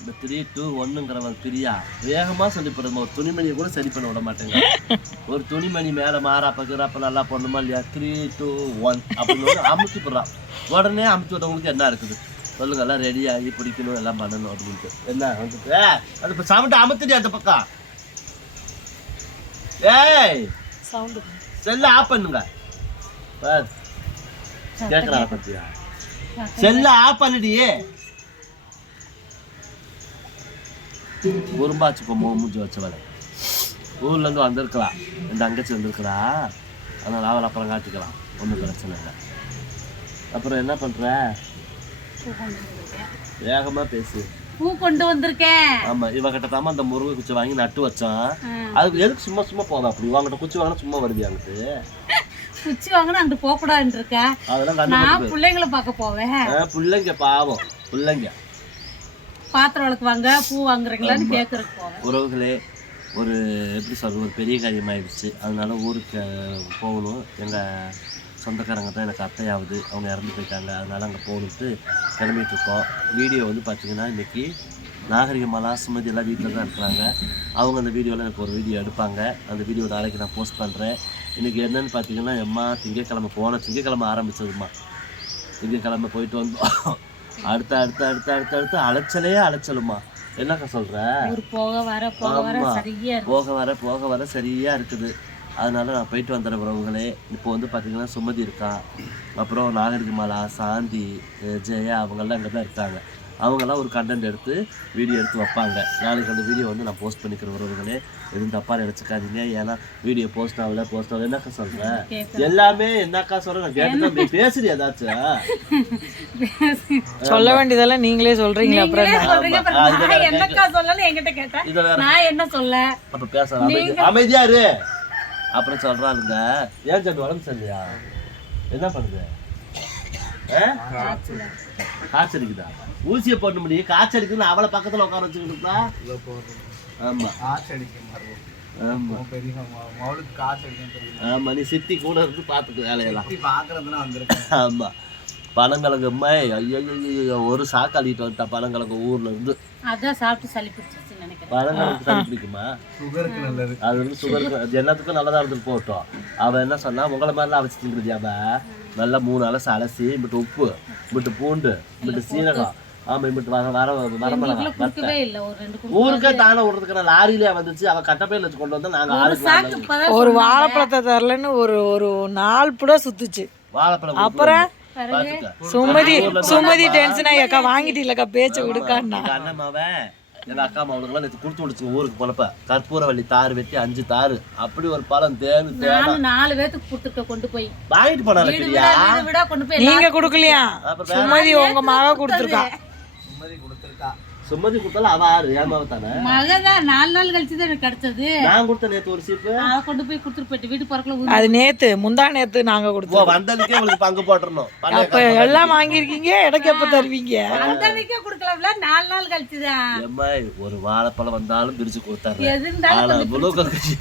இந்த three two ஒன்னுங்கிறவன் Priya. வேகமா சொல்லி போடுறோம் ஒரு துணிமணியை கூட சரி பண்ண விட மாட்டேங்க. ஒரு துணிமணி மேல மாறாப்ப கீறாப்ப நல்லா போடணுமா இல்லையா? த்ரீ டூ ஒன் அப்படின்னு அமுத்தி போடுறான் உடனே அமுத்தி விட்டவங்களுக்கு என்ன இருக்குது? சொல்லுங்க எல்லாம் ரெடி ஆகி பிடிக்கணும் எல்லாம் பண்ணணும் அப்படின்ட்டு. என்ன வந்துட்டு? அது இப்போ சாப்பிட்டு அமுத்துடி அந்த பக்கம்? ஏய்! சவுண்டு செல்ல ஆஃப் பண்ணுங்க. பார். கேட்குறா பத்தியா? செல்ல ஆஃப் பண்ணுடி குறும்பாச்சு இப்போ மூஞ்சி வச்ச வேலை. ஊர்லேருந்து வந்திருக்கலாம். என் தங்கச்சி வந்திருக்கிறா அதனால் அவளை அப்புறம் காட்டிக்கலாம். ஒன்றும் பிரச்சனை இல்லை. அப்புறம் என்ன பண்ணுற வேகமாக பேசு. பூ கொண்டு வந்திருக்கேன். ஆமாம் இவகிட்ட தாம அந்த முருங்கை குச்சி வாங்கி நட்டு வச்சோம் அதுக்கு எதுக்கு சும்மா சும்மா போதும் அப்படி? உங்ககிட்ட குச்சி வாங்கினா சும்மா வருது அங்கிட்டு குச்சி வாங்கினா அங்கிட்டு போக கூடாதுன்னு இருக்கேன் அதெல்லாம் நான் பிள்ளைங்கள பார்க்க போவேன். பிள்ளைங்க பாவம். பிள்ளைங்க. பாத்திரம் விளக்குவாங்க பூ வாங்குறீங்களான்னு கேட்கறதுக்கு போவேன். உறவுகளே ஒரு எப்படி சொல்றது ஒரு பெரிய காரியமாயிடுச்சு. அதனால ஊருக்கு போகணும். எங்கள் சொந்தக்காரங்க தான் எனக்கு அத்தையாவது. அவங்க இறந்து போயிட்டாங்க. அதனால அங்கே போகணுன்ட்டு கிளம்பிட்டு இருக்கோம். வீடியோ வந்து பார்த்தீங்கன்னா இன்னைக்கு நாகரிகமாலா சுமதி எல்லாம் வீட்டில் தான் இருக்கிறாங்க. அவங்க அந்த வீடியோவில் எனக்கு ஒரு வீடியோ எடுப்பாங்க. அந்த வீடியோ நாளைக்கு நான் போஸ்ட் பண்ணுறேன் இன்னைக்கு என்னன்னு பார்த்தீங்கன்னா எம்மா திங்கக்கிழமை போன திங்கக்கிழமை ஆரம்பிச்சதும்மா. திங்கக்கிழமை போயிட்டு வந்தோம். அடுத்த அடுத்த அடுத்த அடுத்த அடுத்து அலைச்சலே அலைச்சலுமா என்னக்கா சொல்ற? போக வர போக வர. சரியா போக வர போக வர சரியா இருக்குது. அதனால நான் போயிட்டு வந்துடுறேன் உறவுகளே இப்போ வந்து பார்த்தீங்கன்னா சுமதி இருக்கா. அப்புறம் நாகரிகமாலா சாந்தி ஜெயா அவங்கெல்லாம் இங்கே தான் இருக்காங்க. அவங்கெல்லாம் ஒரு கண்டென்ட் எடுத்து வீடியோ எடுத்து வைப்பாங்க. நாளைக்கு அந்த வீடியோ வந்து நான் போஸ்ட் பண்ணிக்கிற உறவுகளே எதுவும் தப்பாக நினச்சிக்காதீங்க. ஏன்னா வீடியோ போஸ்ட் ஆகல போஸ்ட் ஆகல. என்னக்கா சொல்கிறேன் எல்லாமே என்னக்கா சொல்கிறேன் நான் கேட்டு பேசுறீ ஏதாச்சும் சொல்ல வேண்டியதெல்லாம் நீங்களே சொல்றீங்களா அப்புறம் என்னக்கா சொல்லல என்கிட்ட கேட்டேன் நான் என்ன சொல்ல? அப்ப பேசலாம். அமைதி அமைதியா இரு. அப்புறம் சொல்றாளுங்க. ஏன் சாமி உடம்பு சரியா என்ன பண்ணுது? காய்ச்சல். இருக்குதா ஊசியை போட முடியும் காய்ச்சல் இருக்குன்னு அவளை பக்கத்துல உட்கார வச்சுக்கிட்டு இருக்கா? ஆமா. ஆமா. மவுளுக்கு காசு அடிக்கணும் தெரியும் ஆமா நீ சித்தி கூட இருந்து பாத்துக்க வேலையெல்லாம். பாக்குறதுலாம் வந்திருக்கேன். ஆமா. பனங்கிழங்கு அம்மா ஐயோ ஒரு சாக்கு அள்ளிட்டு வந்துட்டா பனங்கிழங்கு ஊர்ல இருந்து. அதான் சாப்பிட்டு சளி நினைக்கிறேன். பனங்கிழங்கு தண்ணி பிடிக்குமா? சுகருக்கு நல்லது. அது வந்து சுகருக்கு எல்லாத்துக்கும் நல்லதா இருந்துட்டு போகட்டும். அவன் என்ன சொன்னா உங்களை மாதிரிலாம் அழைச்சி திங்குறது நல்லா மூணு அலசு அலசி இம்பிட்டு உப்பு இம்பிட்டு பூண்டு இம்பிட்டு சீரகம். ஆமா இம்பிட்டு வர வர வரமிளகா எங்களுக்குள்ள குடுக்கவே இல்ல ஒரு ரெண்டு குடுக்க ஊருக்கே தானே விடுறதுக்கு லாரியிலே வந்துச்சு அவன் கட்டப்பையில வச்சு கொண்டு வந்து நாங்க ஒரு வாழைப்பழத்தை தரலன்னு ஒரு ஒரு நாலு புட சுத்துச்சு. வாழைப்பழம் அப்புறம்? சுமதி சுமதி டென்ஷன் ஆகியக்கா வாங்கிட்டீங்களக்கா பேச்ச விடுக்கான்னா. எங்க அண்ணன் மாவன் எங்க அக்கா மாவனுக்குலாம் நேற்று கொடுத்து விடுச்சுங்க ஊருக்கு போனப்ப. கற்பூரவள்ளி தாறு வெட்டி அஞ்சு தாறு அப்படி ஒரு பழம் தேனு தேனா. நாலு பேத்துக்கு கொடுத்துருக்க கொண்டு போய். வாங்கிட்டு போனால வீடு பிரியா விடா வீடு விடா கொண்டு போய் நீங்க குடுக்கலையா? சுமதி உங்க மக கொடுத்துருக்கா. சுமதி கொடுத்துருக்கா சுமதி கொடுத்தாலும் அவ ஆறு ஏமாவ தானே? மகதான் நாலு நாள் கழிச்சு தான் எனக்கு கிடைச்சது. நான் கொடுத்த நேத்து ஒரு சீப்பு அதை கொண்டு போய் கொடுத்துட்டு போயிட்டு வீட்டு பறக்கல அது நேத்து முந்தா நேத்து நாங்க கொடுத்தோம் வந்ததுக்கே உங்களுக்கு பங்கு போட்டுறணும். அப்ப எல்லாம் வாங்கியிருக்கீங்க எனக்கு எப்ப தருவீங்க? அந்த அன்னைக்கே கொடுக்கலாம்ல. நாலு நாள் கழிச்சுதான். ஏம்மா, ஒரு வாழைப்பழம் வந்தாலும் பிரிச்சு கொடுத்தாரு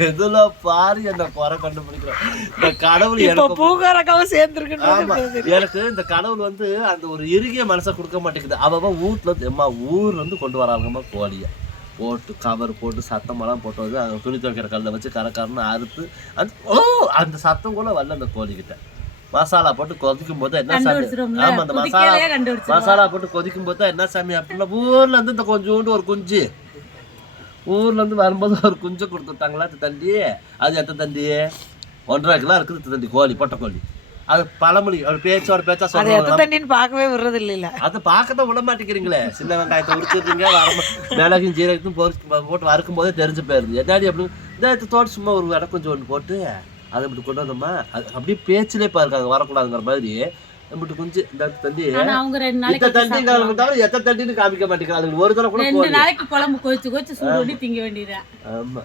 எதுல பாரு என்ன குறை கண்டுபிடிக்கிறோம். இந்த கடவுள் இப்ப எனக்கு பூக்காரக்காவும் ஆமா சேர்ந்துருக்குன்னு எனக்கு இந்த கடவுள் வந்து அந்த ஒரு இறுகிய மனசை கொடுக்க மாட்டேங்குது. அவன் வீட்டுல எம்மா ஊர்ல இருந்து கொண்டு வராங்கம்மா கோழிய போட்டு கவர் போட்டு சத்தமெல்லாம் போட்டு வந்து அந்த துணி துவைக்கிற கல்லை வச்சு கரக்காரன்னு அறுத்து அந்த ஓ அந்த சத்தம் கூட வரல அந்த கோழிக்கிட்ட. மசாலா போட்டு கொதிக்கும் போது என்ன சாமி? கண்டுபிடிச்சிருவோம்ல. ஆமா அந்த மசாலா மசாலா போட்டு கொதிக்கும் போது தான் என்ன சாமி அப்படின்னா ஊர்ல இருந்து இந்த கொஞ்சோண்டு ஒரு குஞ்சு. ஊர்ல இருந்து வரும்போது ஒரு குஞ்சு கொடுத்துட்டாங்களா தண்டி? அது எத்த தண்டி? ஒன்றரை கிலோ இருக்குது தண்டி கோழி பொட்டை கோழி. அது பழமொழி ஒரு பேச்சோட பேச்சா அது சொல்லுவாங்க எத்த தண்டின்னு பார்க்கவே விடுறது இல்ல அதை பார்க்கத்தான் விட மாட்டேங்கிறீங்களே. சின்ன வெங்காயத்தை உரிச்சிருக்கீங்க வர மிளகும் ஜீரகத்தையும் பொரிச்சு போட்டு வறுக்கும் போதே தெரிஞ்சு போயிருது. என்னாடி அப்படி? இந்த தோட்ட சும்மா ஒரு இடம் கொஞ்சம் ஒன்று போட்டு அதை இப்படி கொண்டு வந்தோமா? அது அப்படியே பேச்சிலே பாருக்காங்க வரக்கூடாதுங்கிற மாதிரி. இந்த தண்டி ஆனா அவங்க ரெண்டு நாளைக்கு இத்த தண்டிங்கிறாங்க தவிர எத்த தண்டின்னு காமிக்க மாட்டேங்கிறாங்க. அதுக்கு ஒரு தடவை கூட ரெண்டு போடல. நாளைக்கு குழம்பு கொதிச்சு கொதிச்சு சூடு பண்ணி திங்க வேண்டியதா ஆமா.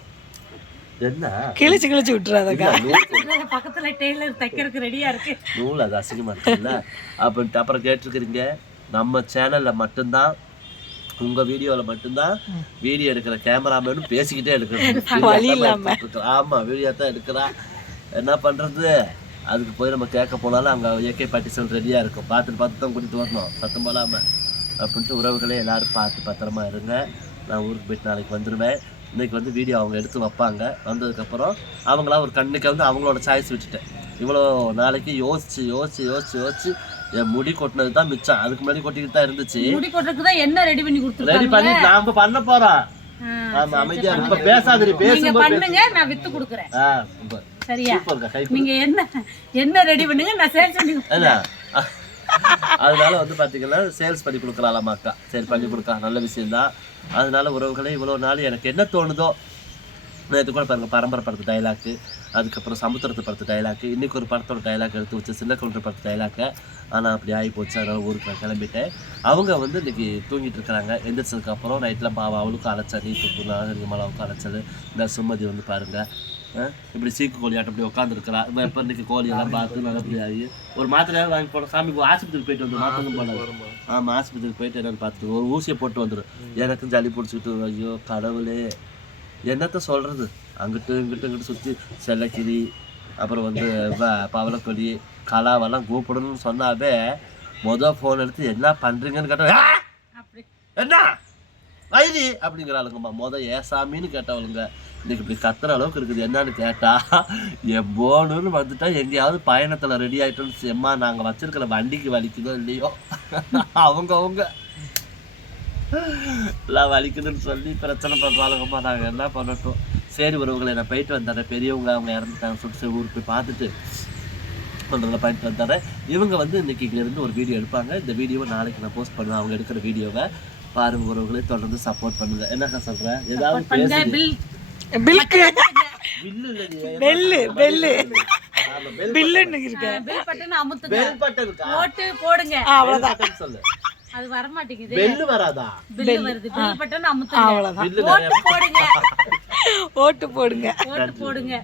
என்ன? கிழிச்சு கிழிச்சு விட்டுறாதக்கா பக்கத்துல டெய்லர் தைக்கிறதுக்கு ரெடியா இருக்கு. நூல் அது அசிங்கமா இருக்குல்ல? அப்படின்ட்டு அப்புறம் கேட்டிருக்கிறீங்க நம்ம சேனல்ல மட்டும்தான் உங்க வீடியோல மட்டும்தான் வீடியோ எடுக்கிற கேமராமேனும் பேசிக்கிட்டே இல்லாம. ஆமா வீடியோ தான் எடுக்கிறா என்ன பண்றது? அதுக்கு போய் நம்ம கேட்க போனாலும் அங்க ஏகே பாட்டிசன் ரெடியா இருக்கும். பார்த்துட்டு பார்த்து தான் கூட்டிட்டு வரணும். சத்தம் போடாம. அப்படின்ட்டு உறவுகளே எல்லாரும் பார்த்து பத்திரமா இருங்க. நான் ஊருக்கு போயிட்டு நாளைக்கு வந்துடுவேன் இன்னைக்கு வந்து வீடியோ அவங்க எடுத்து வைப்பாங்க. வந்ததுக்கப்புறம் அவங்களா ஒரு கண்ணுக்கு வந்து அவங்களோட சாய்ஸ் விட்டுட்டேன் இவ்வளோ நாளைக்கு யோசிச்சு யோசிச்சு யோசிச்சு யோசிச்சு என் முடி கொட்டினது தான் மிச்சம். அதுக்கு முன்னாடி கொட்டிக்கிட்டு தான் இருந்துச்சு. முடி கொட்டுறதுக்கு தான் என்ன ரெடி பண்ணி ரெடி கொடுத்துருக்காங்க பண்ணி நாம பண்ண போறோம். ஆமா அமைதியா இப்ப பேசாதீ பேசும்போது பண்ணுங்க நான் வித்து கொடுக்குறேன். சரியா? நீங்க என்ன என்ன ரெடி பண்ணுங்க நான் சேல்ஸ் பண்ணி அதனால வந்து பார்த்தீங்கன்னா சேல்ஸ் பண்ணி கொடுக்கலாமா அக்கா சரி பண்ணி கொடுக்கா நல்ல விஷயம்தான் அதனால உறவுகளே இவ்வளோ நாள் எனக்கு என்ன தோணுதோ நேற்று கூட பாருங்கள் பரம்பரை படத்து டைலாக்கு அதுக்கப்புறம் சமுத்திரத்து படத்து டைலாக்கு இன்னைக்கு ஒரு படத்தோட டைலாக் எடுத்து வச்சு சின்ன கவுண்டர் படத்து டைலாக்கு ஆனால் அப்படி ஆகி போச்சு. அதனால் ஊருக்கு நான் கிளம்பிட்டேன். அவங்க வந்து இன்றைக்கி தூங்கிட்டு இருக்கிறாங்க. எழுந்திரிச்சதுக்கப்புறம் நைட்டில் பாவம் அவளுக்கும் அலைச்சல் நீ தூக்கு நாகரிகமாலாவுக்கும் அலைச்சல். இந்த சுமதி வந்து பாருங்கள் இப்படி சீக்கு கோழி ஆட்டம் இப்படி உட்காந்துருக்கிறா இப்போ எப்போ இன்னைக்கு கோழி எல்லாம் பார்த்து நல்லபடியாகி ஒரு மாத்திரையாவது வாங்கி போட சாமி ஆஸ்பத்திரிக்கு போயிட்டு வந்து மாத்திரம் போடாது ஆமாம் ஆஸ்பத்திரிக்கு போயிட்டு என்னன்னு பார்த்துட்டு ஒரு ஊசியை போட்டு வந்துடும் எனக்கும் சளி பிடிச்சிக்கிட்டு ஐயோ கடவுளே. என்னத்த சொல்கிறது அங்கிட்டு இங்கிட்டு இங்கிட்டு சுற்றி செல்லக்கிளி அப்புறம் வந்து பவளக்கொடி கலாவெல்லாம் கூப்பிடணும்னு சொன்னாவே மொதல் ஃபோன் எடுத்து என்ன பண்ணுறீங்கன்னு கேட்டா "ஆ! அப்படி. என்ன? வைரி? அப்படிங்கிறாளுங்கம்மா முத ஏசாமின்னு கேட்டவளுங்க. இன்னைக்கு இப்படி கத்துற அளவுக்கு இருக்குது. என்னன்னு கேட்டா என் போனுன்னு வந்துட்டா எங்கேயாவது பயணத்துல ரெடி ஆயிட்டோம்னு செம்மா நாங்க வச்சிருக்கிற வண்டிக்கு வலிக்குதோ இல்லையோ? அவங்க அவங்க. எல்லாம் வலிக்குதுன்னு சொல்லி பிரச்சனை பண்றாளுங்கம்மா நாங்க என்ன பண்ணட்டும்? சரி உறவுகளை நான் போயிட்டு வந்தேன் பெரியவங்க அவங்க இறந்துட்டாங்க. சுட்டு ஊருக்கு போய் பார்த்துட்டு பண்ணுறதுல பாயிண்ட் வந்தாரு இவங்க வந்து இன்னைக்கு இங்க இருந்து ஒரு வீடியோ எடுப்பாங்க. இந்த வீடியோவை நாளைக்கு நான் போஸ்ட் பண்ணுவேன். அவங்க எடுக்கிற வீடியோவை பாருங்க உறவுகளே தொடர்ந்து சப்போர்ட் பண்ணுங்க. என்னக்கா சொல்றேன் ஏதாவது பில் பில்க்கு. பில்லு. பெல்லு. பில்லுன்னு இருக்கு. பில் பட்டன் அமுத்துங்க. bell button இருக்கா? போட்டு போடுங்க button சொல்லு. அது வர மாட்டேங்குது bell வராதா பில். வருது. பில் பட்டன் அமுத்துங்க. அவ்வளவுதான். பில்லு ஓட்டு போடுங்க. ஓட்டு போடுங்க. ஓட்டு போடுங்க.